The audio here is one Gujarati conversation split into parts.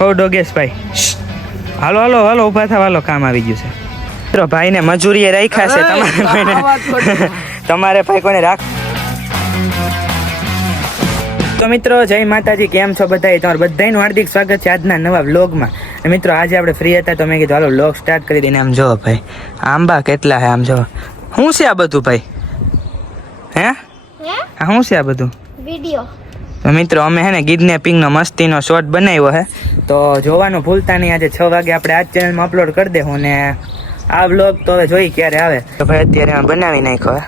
હો ડોગેશભાઈ હાલો હાલો હાલો ઊભા થાવ હાલો કામ આવી ગયું છે. મિત્રો ભાઈને મજૂરીએ રાખ્યા છે. તમારે ભાઈને તમારે ભાઈ કોને રાખ તો મિત્રો જય માતાજી કેમ છો બધા તમારું બધાનું હાર્દિક સ્વાગત છે આજના નવા વ્લોગમાં. મિત્રો આજે આપણે ફ્રી હતા તો મેં કીધું હાલો વ્લોગ સ્ટાર્ટ કરી દઈને આમ જો ભાઈ. આંબા કેટલા હે આમ જો શું છે આ બધું ભાઈ? હે? હે? આ શું છે આ બધું? વિડિયો. તો મિત્રો અમે હે ને કિડનેપિંગનો મસ્તીનો શોર્ટ બનાવ્યો છે તો જોવાનું ભૂલતા નહીં. આજે છ વાગે આપણે આ ચેનલમાં અપલોડ કરી દેવું ને આ વ્લોગ તો હવે જોઈ ક્યારે આવે. તો ભાઈ અત્યારે અમે બનાવી નાખ્યો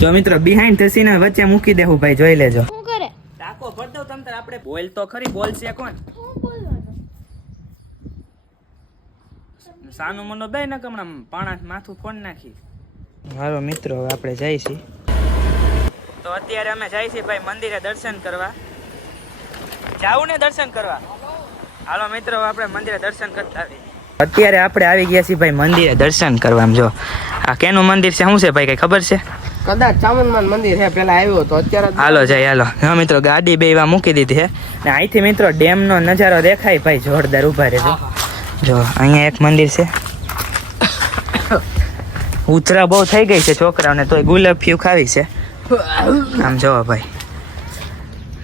જો મિત્રો બિહાઇન્ડ થસીને વચ્ચે મૂકી દેવું ભાઈ જોઈ લેજો. શું કરે? ટાકો ભર દઉં તમ તાર આપણે બોલ તો ખરી બોલ છે કોણ? સાનું મનો બે ને હમણાં પાણા માથું ફોન નાખી. મારો મિત્રો હવે આપણે જઈશી તો અત્યારે અમે જઈશી ભાઈ મંદિરે દર્શન કરવા. જાવું ને દર્શન કરવા? હાલો મિત્રો આપણે મંદિરે દર્શન કરતા અત્યારે આપણે આવી ગયા છીએ ભાઈ મંદિરે દર્શન કરવા જો. આ કેનું મંદિર છે? શું છે ભાઈ કઈ ખબર છે? કદાચ ચામનમાન મંદિર છે પેલા આવ્યો તો અત્યારે હાલો જાય હાલો. હા મિત્રો ગાડી બે એવા મૂકી દીધી છે. ને અહીંથી મિત્રો ડેમનો નજારો દેખાય ભાઈ જોરદાર ઊભા રહેજો. જો અહીંયા એક મંદિર છે. ઉતરા બહુ થઈ ગઈ છે છોકરાઓને તોય ગુલાબિયું ખાવી છે. આમ જોવો ભાઈ.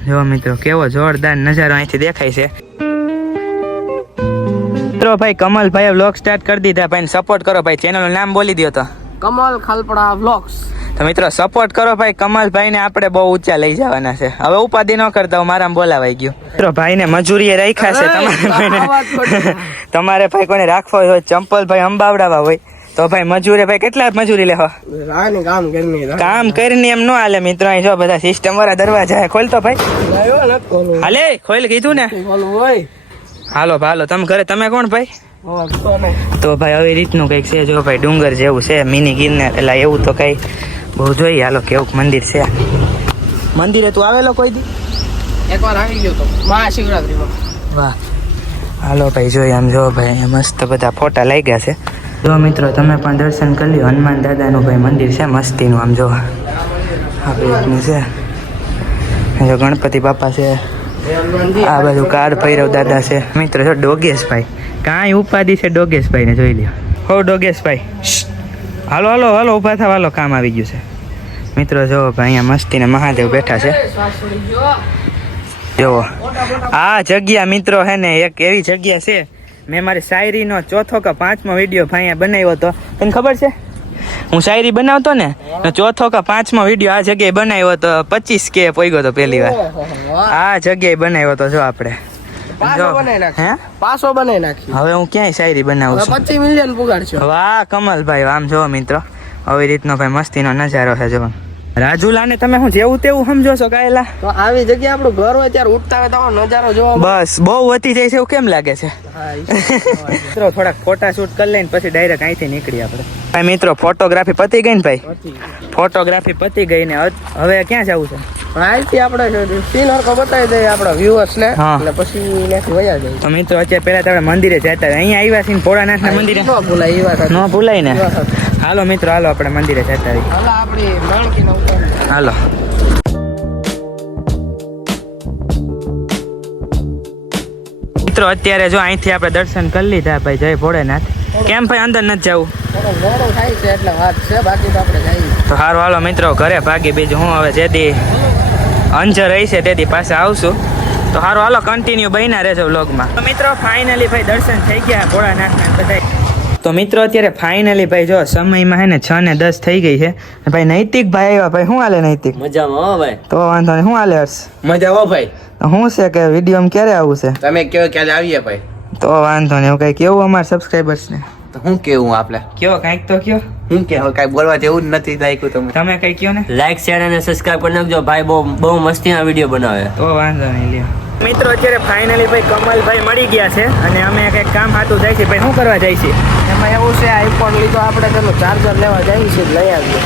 જો મિત્રો કેવો જોરદાર નજારો અહીંથી દેખાય છે. મિત્રો ભાઈ કમલભાઈ વ્લોગ સ્ટાર્ટ કરી દીધા. ભાઈ સપોર્ટ કરો ભાઈ. ચેનલનું નામ બોલી દો તો. કમલ ખાલપડા વ્લોગ્સ તો મિત્રો સપોર્ટ કરો ભાઈ. કમલભાઈ ને આપણે બહુ ઊંચા લઈ જવાના છે. હવે ઉપાધિ ન કરતા મારા બોલાવાઈ ગયું. મિત્રો ભાઈને મજૂરીએ રાખ્યા છે. તમારે ભાઈ કોને રાખવો હોય ચંપલ ભાઈ અંબાવડાવા હોય તો ભાઈ મજૂરે ભાઈ કેટલા મજૂરી લેવા કામ કરી કામ કરીને એમ ન હાલે મિત્રો અહીં જો બધા સિસ્ટમ વાળા દરવાજા ખોલતો ભાઈ. હાલે ખોલ કીધું ને. હાલો હાલો તમે ઘરે તમે કોણ ભાઈ? તો ભાઈ આવી રીતનું કંઈક છે જો ભાઈ ડુંગર જેવું છે મિની ગિરનાર એટલે એવું તો કંઈ બહુ જોઈએ. હાલો કેવું મંદિર છે? મંદિરે તું આવેલો કોઈ દી? એકવાર આવી ગયો તો. મહાશિવરાત્રિમાં. વાહ. હાલો ભાઈ જોઈએ આમ જો ભાઈ મસ્ત બધા ફોટા લઈ ગયા છે. જો મિત્રો તમે પણ દર્શન કરી લ્યો. હનુમાન દાદાનું ભાઈ મંદિર છે મસ્તીનું આમ જો. આ રીતનું છે. જો ગણપતિ બાપા છે. આ બધું કાર ભૈરવ દાદા છે. મિત્ર છો ડોગેશભાઈ. કાંઈ ઉપાધિ છે ડોગેશભાઈને જોઈ લ્યો. હો, ડોગેશભાઈ. હાલો હાલો હાલો, ઊભા થવા હાલો, કામ આવી ગયું છે. મિત્રો, જો અહીંયા મસ્તીને મહાદેવ બેઠા છે. જુઓ આ જગ્યા મિત્રો હે ને, એક એવી જગ્યા છે. મેં મારી શાયરીનો ચોથો કે પાંચમો વીડિયો ભાઈ બનાવ્યો હતો. તને ખબર છે? હું શાયરી બનાવતો ને ચોથો કે પાંચમો વીડિયો આ જગ્યાએ બનાવ્યો હતો પચીસ કે પોઈગો તો પહેલી વાર. આ જગ્યાએ બનાવ્યો તો જો આપણે. જો. બનાવી નાખી હવે હું ક્યાંય શાયરી બનાવું છું? પચીસ મિલિયન પુગાડશો. વાહ કમલભાઈ આમ જો મિત્રો આવી રીતનો ભાઈ મસ્તીનો નજારો છે જો. રાજુલાને તમે હું જેવું તેવું સમજો છો ગાયેલા? તો આવી જગ્યા આપણું ઘર હોય ત્યારે ઉઠતા હોય તો નજારો જોવા બસ બહુ વધી જાય છે એવું કેમ લાગે છે. મિત્રો થોડાક ફોટા શૂટ કરી લઈને પછી ડાયરેક્ટ અહીંથી નીકળી આપણે. ભાઈ મિત્રો ફોટોગ્રાફી પતી ગઈ ને ભાઈ? ફોટોગ્રાફી પતી ગઈ ને હવે ક્યાં જવું છે? અહીંથી આપણે સીન હરકો બતાવી દઈએ આપણા viewers ને એટલે પછી ત્યાંથી વયા જાય તો મિત્રો અત્યારે પહેલા તો આપણે મંદિરે જતા. અહીંયા આવ્યા છીએ ને ભોળાનાથના મંદિરે. ન ભૂલાય ન ભૂલાય ને. હાલો મિત્રો હાલો આપણે મંદિરે જતા હાલો મિત્રો અત્યારે જો અહીંથી આપણે દર્શન કરી લીધા ભાઈ જય ભોળેનાથ. કેમ ભાઈ અંદર નથી જવું? તો સારું હાલો મિત્રો ઘરે ભાગી બીજું હું હવે જેથી અંજર રહી છે તેથી પાસે આવશું. તો સારું હાલો કન્ટિન્યુ બન્યા રહેજો વ્લોગમાં તો મિત્રો ફાઇનલી ભાઈ દર્શન થઈ ગયા ભોળાનાથના બધા તો મિત્રો અત્યારે ફાઇનલી ભાઈ જો સમયમાં હે ને છ ને દસ થઈ ગઈ છે. ભાઈ નૈતિક ભાઈ આવ્યા. ભાઈ શું હાલે નૈતિક? મજામાં હો ભાઈ. તો વાંધો નહીં. શું હાલે હર્ષ? મજા હો ભાઈ. તો શું છે કે વીડિયો ક્યારે આવું છે? તમે કયો ક્યારે આવીએ ભાઈ. તો વાંધો નહીં. એવું કંઈ કેવું અમારા સબસ્ક્રાઈબર્સને તો હું કેવું આપણે કયો કાંઈક તો કયો. હું કે કાંઈ બોલવા જેવું જ નથી લાગ્યું તમે તમે કંઈ કયો ને? લાઈક શેર અને સબસ્ક્રાઈબ કરી નાખજો. ભાઈ બહુ બહુ મસ્તીના વીડિયો બનાવે. તો વાંધો નહીં લ્યો. મિત્રો અત્યારે ફાઇનલી ભાઈ કમલભાઈ મળી ગયા છે અને અમે કંઈક કામ હાથું જાય છે. ભાઈ શું કરવા જાય છે? એમાં એવું છે આઈફોન લીધો આપણે તેનું ચાર્જર લેવા જઈએ છીએ લઈ આવીએ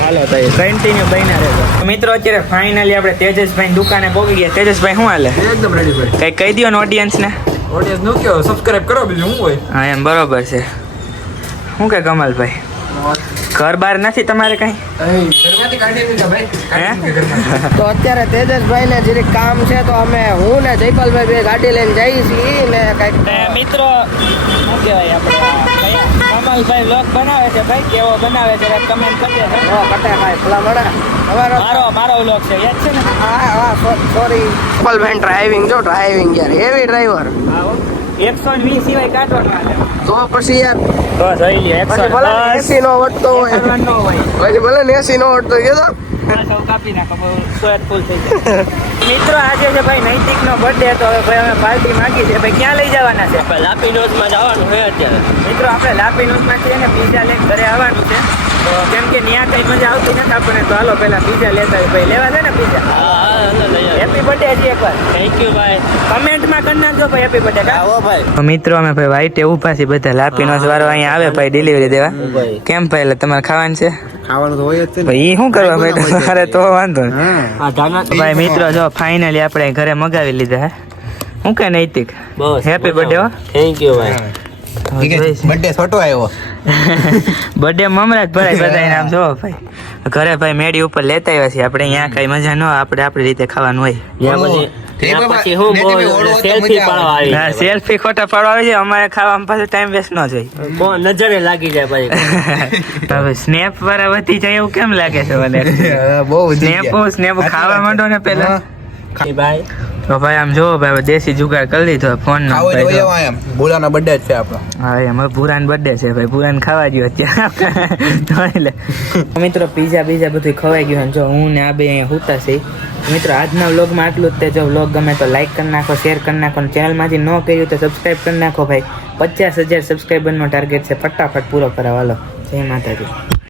હાલો ભાઈ કન્ટિન્યુ બન્યા રહેજો. મિત્રો અત્યારે ફાઇનલી આપણે તેજસભાઈ દુકાને પહોંચી ગયા. તેજસભાઈ શું હાલે? એકદમ રેડી ભાઈ. કઈ કહી દો ને ઓડિયન્સને ઓડિયન્સનું કયો? સબસ્ક્રાઇબ કરો બીજું શું હોય? હા એમ બરોબર છે. શું કે કમલભાઈ? ઘર બાર નથી તમારે કઈ. તો અત્યારે તેજસભાઈ ને જે કામ છે તો અમે હું ને જયપાલભાઈ બે ગાડી લઈને જઈ છીએ ને કંઈક મિત્રો શું કહેવાય આપણે કમલભાઈ વ્લોગ બનાવે છે ભાઈ કેવો બનાવે છે કમેન્ટ કરી દેજો ઓ કટે ભાઈ ભલા મળે. મારો મારો વ્લોગ છે યાદ છે ને? હા હા સોરી કમલભાઈ ડ્રાઇવિંગ જો ડ્રાઇવિંગ યાર હેવી ડ્રાઈવર એકસો વીસ સિવાય કાઢવાનો તો પછી યાર તો જોઈ લ્યો એકસો ભલે એસી નો વટતો હોય. પછી ભલે ને એસી નો વટતો આ કાપી નાખો ફૂલ થઈ જાય. મિત્રો આજે છે ભાઈ નૈતિક નો બર્થડે તો હવે ભાઈ અમે પાર્ટી માંગી છે. ભાઈ ક્યાં લઈ જવાના છે? લાપી નોઝમાં જવાનું હોય અત્યારે. મિત્રો આપણે લાપી માંથી છે ને પીઝા લઈને ઘરે આવવાનું છે. કેમ કે ત્યાં કઈ મજા આવતી નથી આપણને તો હાલો પેલા પીઝા લેતા. ભાઈ લેવા છે ને પીઝા હા હા લઈ હેપી બર્થડે હજી એકવાર. થેન્ક યુ ભાઈ કમેન્ટમાં કરી નાખજો ભાઈ હેપી બર્થડે આવો ભાઈ. મિત્રો અમે ભાઈ વાઈટે ઊભા છીએ બધા લાપીનો વારો અહીંયા આવે ભાઈ ડિલિવરી દેવા. કેમ ભાઈ એટલે તમારે ખાવાનું છે? ખાવાનું તો હોય જ છે ભાઈ શું કરવા ભાઈ તમારે તો વાંધો ભાઈ મિત્રો જો ફાઇનલી આપણે ઘરે મગાવી લીધા હે. હું કે નૈતિક? બસ હેપી બર્થડે હો. થેન્ક યુ ભાઈ. બર્થડે છોટો આવ્યો. બર્થડે મમરાજ ભરાય બધા નામ જો ભાઈ. ઘરે ભાઈ મેડી ઉપર લેતા આવ્યા છીએ આપણે અહીંયા કઈ મજા ન આપણે આપણી રીતે ખાવાનું હોય. ત્યાં પછી સેલ્ફી ખોટા પાડવા આવી જાય અમારે ખાવામાં પાછો ટાઈમ વેસ્ટ ન જોઈએ. બહુ નજરે લાગી જાય પછી હવે સ્નેપ વાળા વધી જાય એવું કેમ લાગે છે મને? બહુ સ્નેપ સ્નેપ ખાવા માંડો ને પેલા. ભાઈ તો ભાઈ આમ જોવો ભાઈ દેશી જુગાડ કરી લીધો ફોન નો ભોલાનો બર્થડે છે આપણો. હા એમ. પુરાન બર્થડે છે ભાઈ. પુરાન ખાવા ગયો અત્યારે મિત્રો પીઝા બીજા બધું ખવાઈ ગયું જો હું ને આ બે અહીંયા હુતા છે મિત્રો આજના વ્લોગમાં આટલું જ તે. જો વ્લોગ ગમે તો લાઈક કરી નાખો શેર કરી નાખો અને ચેનલમાંથી ન કર્યું તો સબસ્ક્રાઈબ કરી નાખો ભાઈ. પચાસ હજાર સબસ્ક્રાઈબરનો ટાર્ગેટ છે. ફટાફટ પૂરો કરાવવાનો જય માતાજી.